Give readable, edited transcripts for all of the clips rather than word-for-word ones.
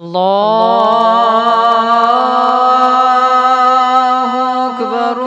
अल्लाहु अकबर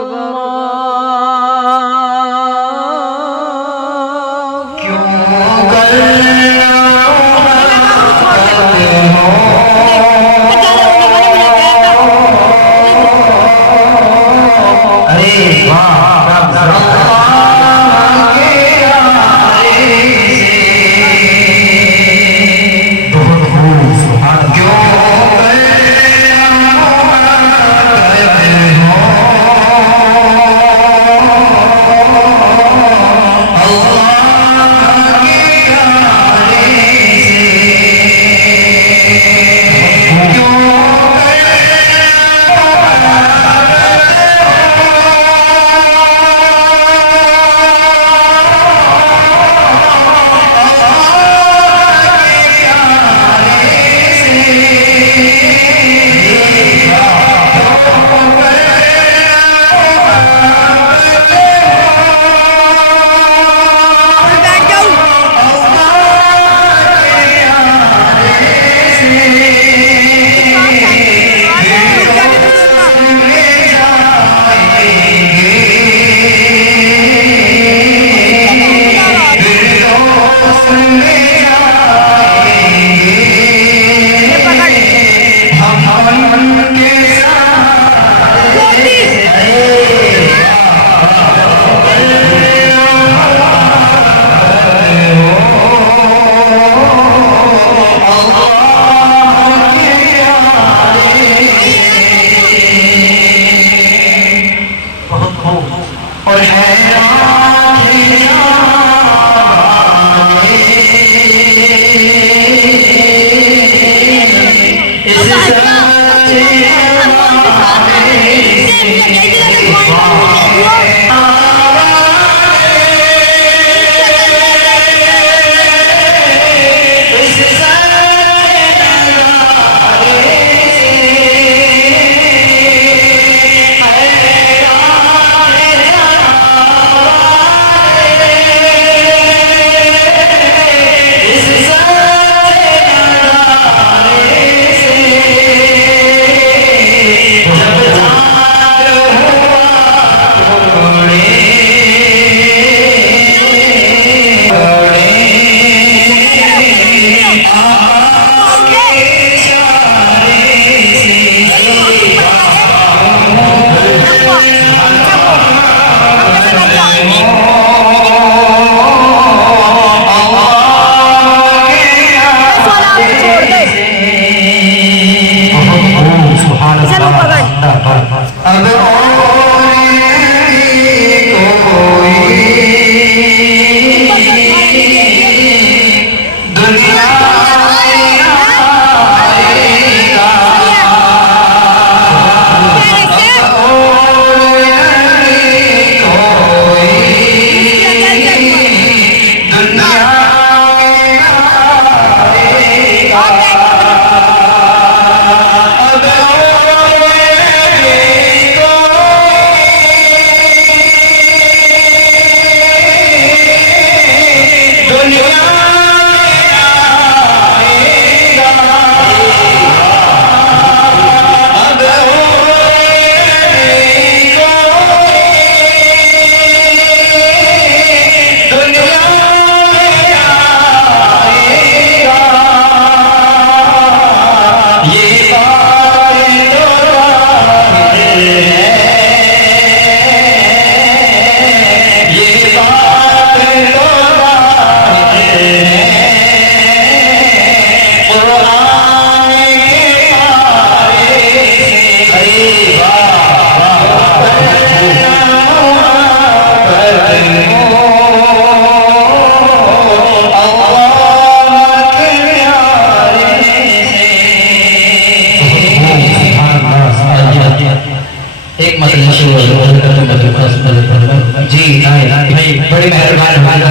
जी भाई बड़ी मेहरबानी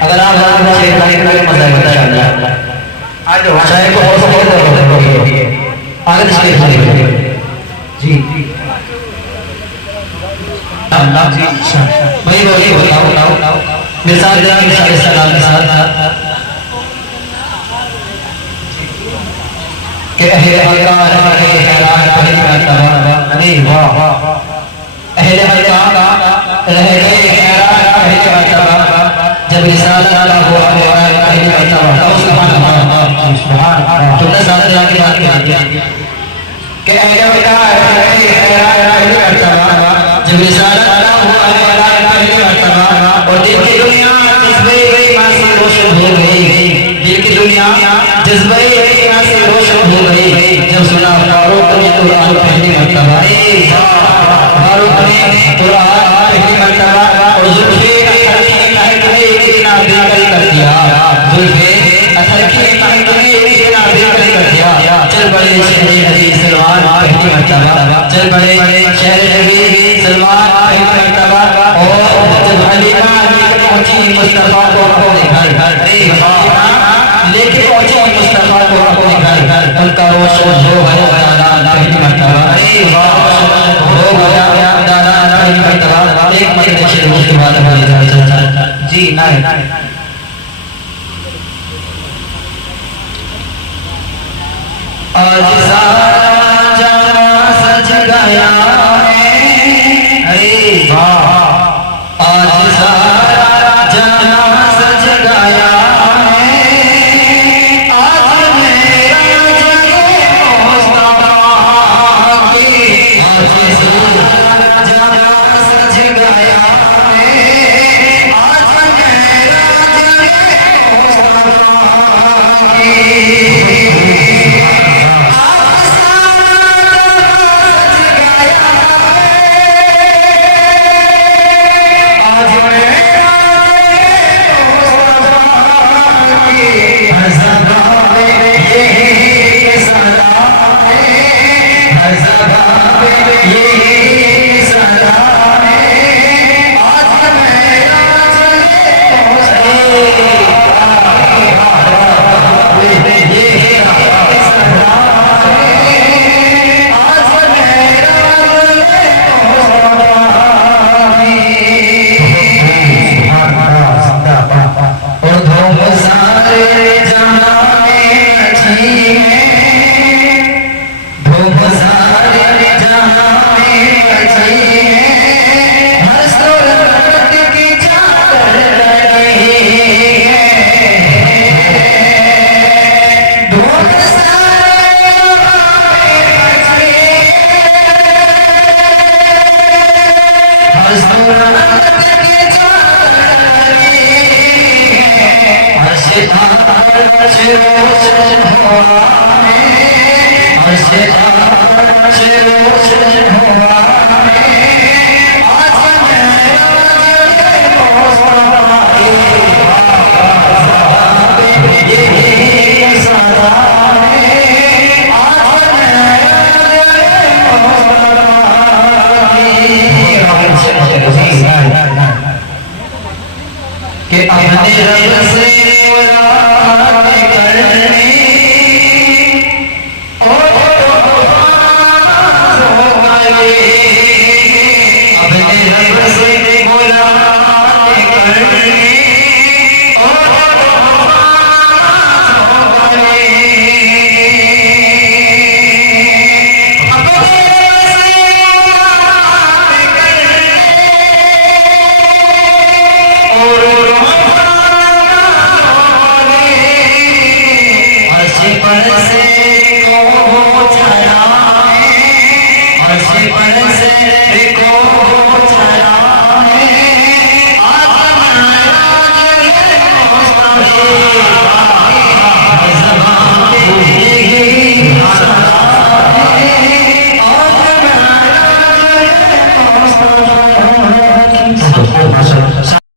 अगर आप जी भाई बोलिए बताओ मेरे साथ कि अहले हल्का अहले हैरान पहली मर्तबा अरे वाह अहले हल्का रह गए हैरान पहली मर्तबा जब रिसालत आला हुआ पहली मर्तबा सुभान अल्लाह तुमने साथ की बात की कि अहले हल्का रह गए हैरान पहली मर्तबा जब रिसालत आला हुआ पहली मर्तबा और दिल की दुनिया जज्बे से रोशन हो गई दिल की दुनिया जज्बे से रोशन हो गई जब सुना फारूक ने कुरान पहली मर्तबा फारूक ने कुरान पहली मर्तबा और जुल्फे इतना बेकल कर दिया जुल्फे असल की इतना बेकल कर दिया चल बड़े शहर नबी सलमान पहली मर्तबा चल बड़े शहर नबी सलमान पहली मर्तबा और जब हलीमा पहुंची मुस्तफा को अपने घर लेके पहुंचे मुस्तफा को अपने घर उनका रोशन हो गया दादा पहली मर्तबा हो गया दादा पहली मर्तबा एक महीने से उसके बाद जी नहीं आज सारा जहां सज गया है अरे वाह आज सारा जहां सज गया पर से को छाया और से पर